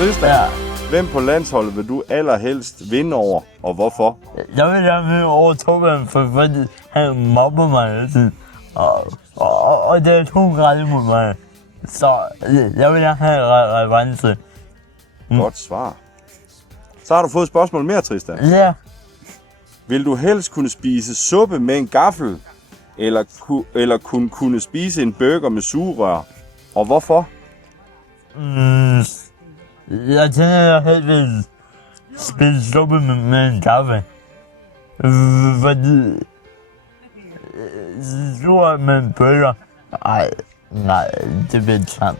Tristan, Ja. hvem på landsholdet vil du allerhelst vinde over, og hvorfor? Jeg vil gerne vinde over Torbjørn, fordi han mobber mig hele tiden. Og det er 2 grader mod mig. Så jeg vil gerne have revanche. Godt svar. Så har du fået et spørgsmål mere, Tristan. Ja. Vil du helst kunne spise suppe med en gaffel, eller kunne spise en burger med sugerør, og hvorfor? Jeg tænker, jeg helst vil spise suppe med en kaffe. Fordi sugerør med en burger, nej, det bliver tamt.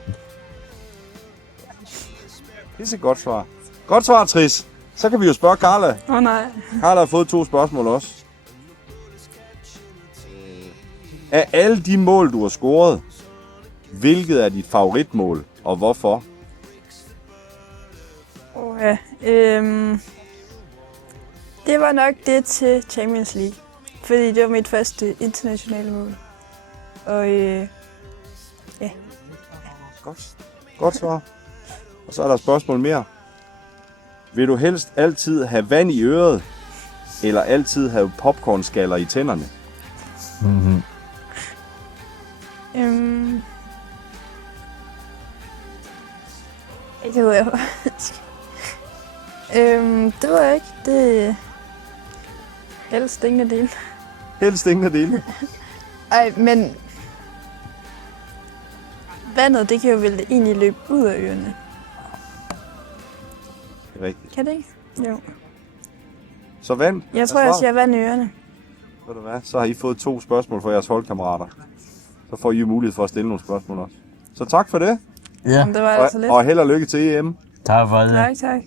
Det er et godt svar. Godt svar, Tris. Så kan vi jo spørge Carla. Nej. Carla har fået 2 spørgsmål også. Af alle de mål, du har scoret, hvilket er dit favoritmål, og hvorfor? Ja. Det var nok det til Champions League. Fordi det var mit første internationale mål. Og ja. Godt svar. Og så er der et spørgsmål mere. Vil du helst altid have vand i øret, eller altid have popcornskaller i tænderne? Det ved jeg faktisk. Det ved jeg ikke. Det er helst ingen af delene. Helst ingen af delene. Ej, men vandet, det kan jo vel egentlig løbe ud af ørerne. Rigtigt. Kan det ikke? Jo. Så vand. Jeg tror, jeg siger vand i ørerne. Ved du hvad? Så har I fået 2 spørgsmål fra jeres holdkammerater. Så får I mulighed for at stille nogle spørgsmål også. Så tak for det. Ja. Det var altså lidt. Og held og lykke til EM. Tak for det. Tak, tak.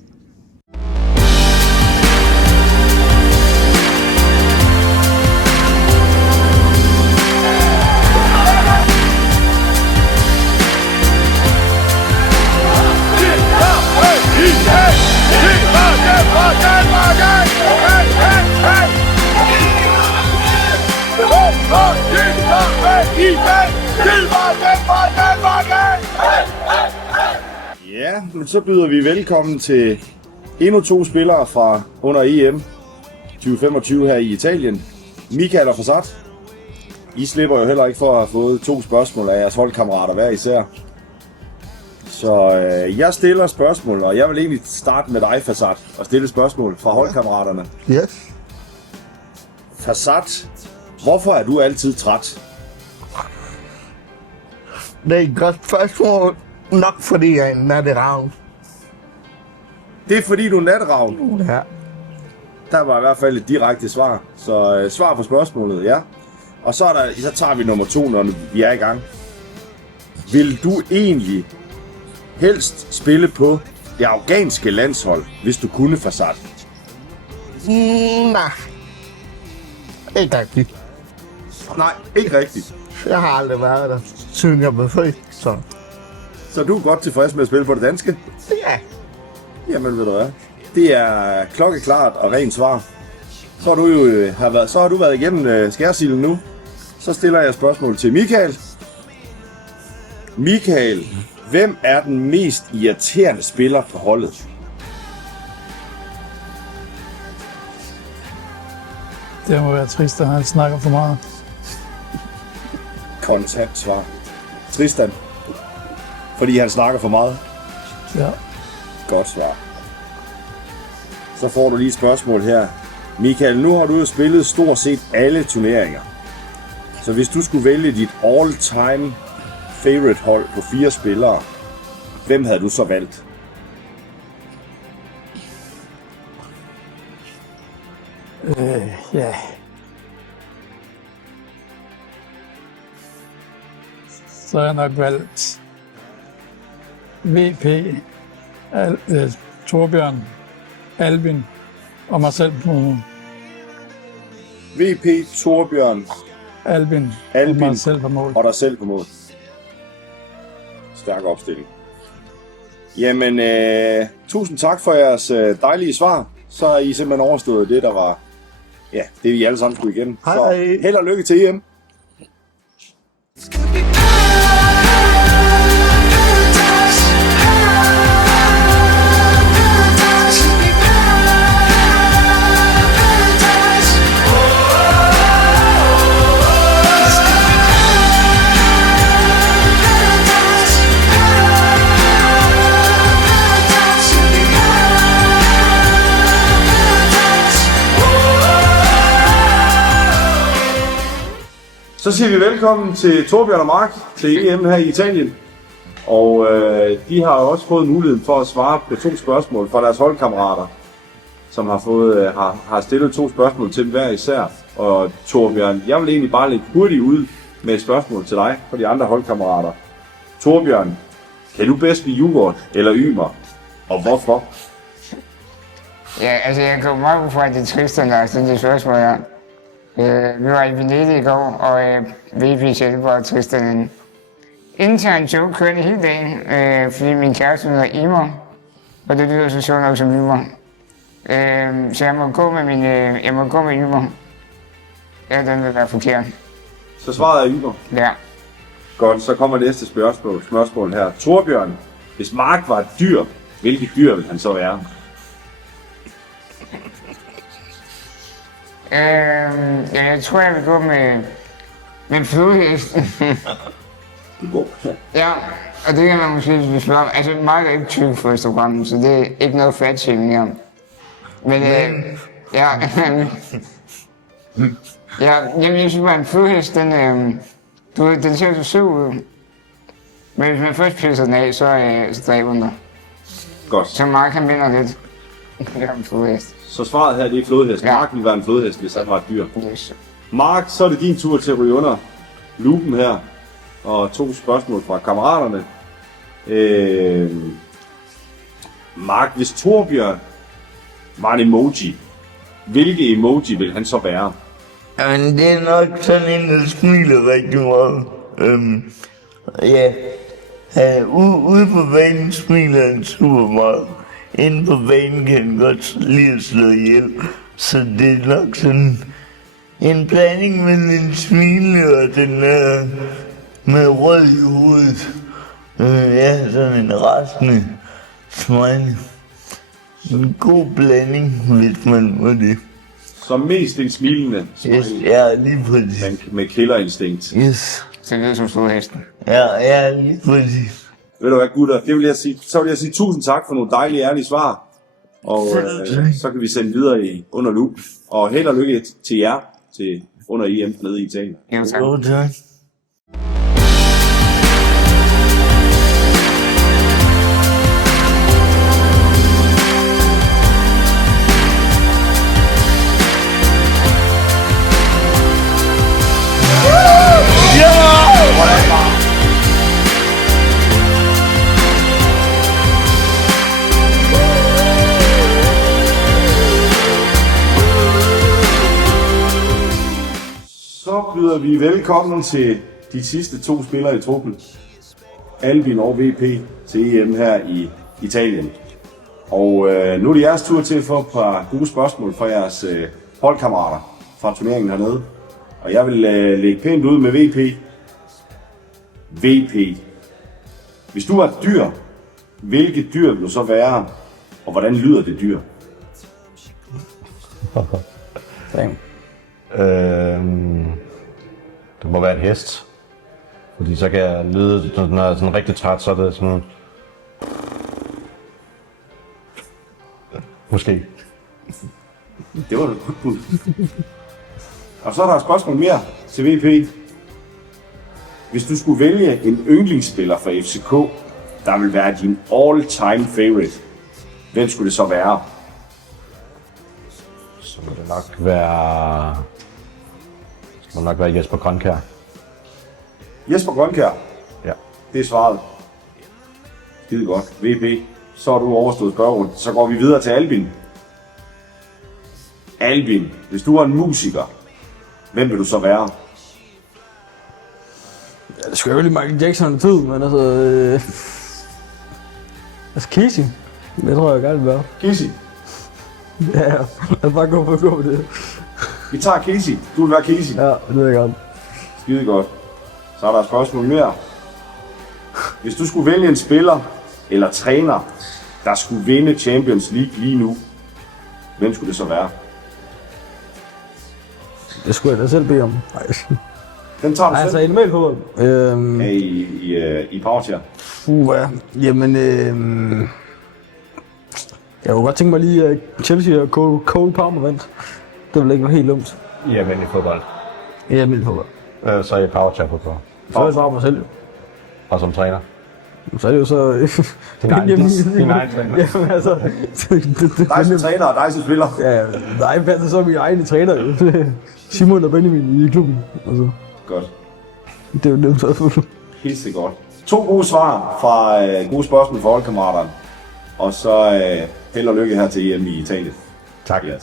Ja, men så byder vi velkommen til endnu 2 spillere fra under EM 2025 her i Italien. Michael og Farsad. I slipper jo heller ikke for at have fået 2 spørgsmål af jeres holdkammerater hver især. Så jeg stiller spørgsmål, og jeg vil egentlig starte med dig, Farsad, og stille spørgsmål fra holdkammeraterne. Yes. Farsad, hvorfor er du altid træt? Det er et godt spørgsmål. Nok fordi jeg er en natteravn. Det er fordi du er natteravn. Ja. Der var i hvert fald et direkte svar. Så svar på spørgsmålet, ja. Og så tager vi nummer 2, når vi er i gang. Vil du egentlig helst spille på det afghanske landshold, hvis du kunne, Farsad? Nej. Ikke rigtigt. Nej, ikke rigtigt. Jeg har aldrig været der, siden jeg blev født. Så du er godt tilfreds med at spille på det danske? Ja. Jamen ved du hvad, det er klokkeklart og rent svar. Så har du været igennem skærsilden nu. Så stiller jeg spørgsmål til Michael. Michael, hvem er den mest irriterende spiller på holdet? Det må være Tristan, han snakker for meget. Kontant svar. Tristan. Fordi han snakker for meget. Ja. Godt svar. Så får du lige et spørgsmål her. Michael, nu har du jo spillet stort set alle turneringer. Så hvis du skulle vælge dit all-time favorite hold på 4 spillere, hvem havde du så valgt? Ja. Så har jeg nok valgt VP, Torbjørn, Albin og mig selv på målen. VP, Torbjørn, Albin og mig selv på mål. og dig selv på mål. Stærk opstilling. Jamen, tusind tak for jeres dejlige svar. Så har I simpelthen overstået det, der var, ja, det vi alle sammen skulle igen. Hej. Så held og lykke til EM. Så siger vi velkommen til Torbjørn og Mark til EM her i Italien. Og de har jo også fået muligheden for at svare på 2 spørgsmål fra deres holdkammerater, som har stillet 2 spørgsmål til dem hver især. Og Torbjørn, jeg vil egentlig bare lægge hurtigt ud med et spørgsmål til dig fra de andre holdkammerater. Torbjørn, kan du bedst lide yoghurt eller Ymer, og hvorfor? Ja, altså jeg går meget ud fra, at det er Tristan, der har stillet det spørgsmål her. Vi var i Venedig i går, og VP selv var Tristan en intern joke kørende hele dagen, fordi min kæreste hedder Imer, og det lyder så sjovt nok som Ymer. Så jeg må gå med Ymer. Ja, den vil være forkert. Så svaret er Ymer. Ja. Godt, så kommer næste spørgsmål her. Torbjørn, hvis Mark var et dyr, hvilket dyr vil han så være? Ja, jeg tror, jeg vil gå med flodhesten. God. Ja, og det kan man måske spørge om. Altså, Mark er ikke tyk for Instagram, så det er ikke noget fatshaming her. Men ja, jeg synes bare, en flodhest, den ser så sød ud. Men hvis man først pisser den af, så dræber den dig. Godt. Så Mark kan vinder lidt. Det er en flodhest. Så svaret her, det er flodhest. Ja. Mark ville være en flodhest, hvis han var et dyr. Yes. Mark, så er det din tur til at ryge under lupen her. Og 2 spørgsmål fra kammeraterne. Mark, hvis Torbjørn var en emoji, hvilke emoji vil han så være? Men det er nok sådan en, der smiler rigtig meget. Ude på banen smiler han super meget. Inde på banen kan han godt lide at slå ihjel. Så det er nok sådan en blanding mellem en smile og den der med rød i hovedet. Sådan en rasende smile. En god blanding, hvis man må det. Så mest en smilende Yes, ja, lige præcis. men med killerinstinkt. Yes. Så det lyder som flodhesten. Ja, lige præcis. Ved du hvad, gutter, det vil jeg sige. Så vil jeg sige tusind tak for nogle dejlige, ærlige svar. Og så kan vi sende videre under lup. Og held og lykke til jer til under EM nede i Italien. Jo, tak. Jo, tak. Så byder vi velkommen til de sidste 2 spillere i truppen. Albin og VP til EM her i Italien. Og nu er det jeres tur til at få et par gode spørgsmål fra jeres holdkammerater fra turneringen hernede. Og jeg vil lægge pænt ud med VP. VP. Hvis du var et dyr, hvilket dyr vil du så være? Og hvordan lyder det dyr? Det må være en hest. Fordi så kan jeg lyde, når jeg er sådan rigtig træt, så er det sådan... Måske. Det var et godt bud. Og så er der et spørgsmål mere til VP. Hvis du skulle vælge en yndlingsspiller fra FCK, der vil være din all-time favorite, hvem skulle det så være? Så må det nok være Jesper Grønkjær. Jesper Grønkjær, Ja. det er svaret. Skide godt. VP, så har du overstået spørgerunden. Så går vi videre til Albin. Albin, hvis du var en musiker, hvem vil du så være? Ja, det skulle jo lige Michael Jackson tid, men altså... Casey. Det tror jeg gerne vil være. Casey. Ja, lad os bare gå på det. Vi tager Casey. Du vil være Casey. Ja, det vil jeg gerne. Skide godt. Så er der et spørgsmål mere. Hvis du skulle vælge en spiller eller træner, der skulle vinde Champions League lige nu, hvem skulle det så være? Det skulle jeg da selv bede om. Den tager du Altså, selv. i normalt fodbold. I Powerchair. Ja. Jamen, jeg kunne godt tænke mig lige, at Chelsea og Cole Palmer vandt. Det ville ikke være helt dumt. I almindelig fodbold. I almindelig fodbold. Så er jeg powerchair-fodbold. Så er det bare mig selv. Og som træner. Så er det jo så... Din egen træner. Jamen altså... Dig som træner og dig som spiller. Ja, nej, passer så min egne træner jo. Simon og Benjamin i klubben. Altså, Godt. det er jo nemt at få. Helt sikkert godt. 2 gode svar fra gode spørgsmål fra holdkammeraterne. Og så held og lykke her til EM i Italien. Tak. Ja.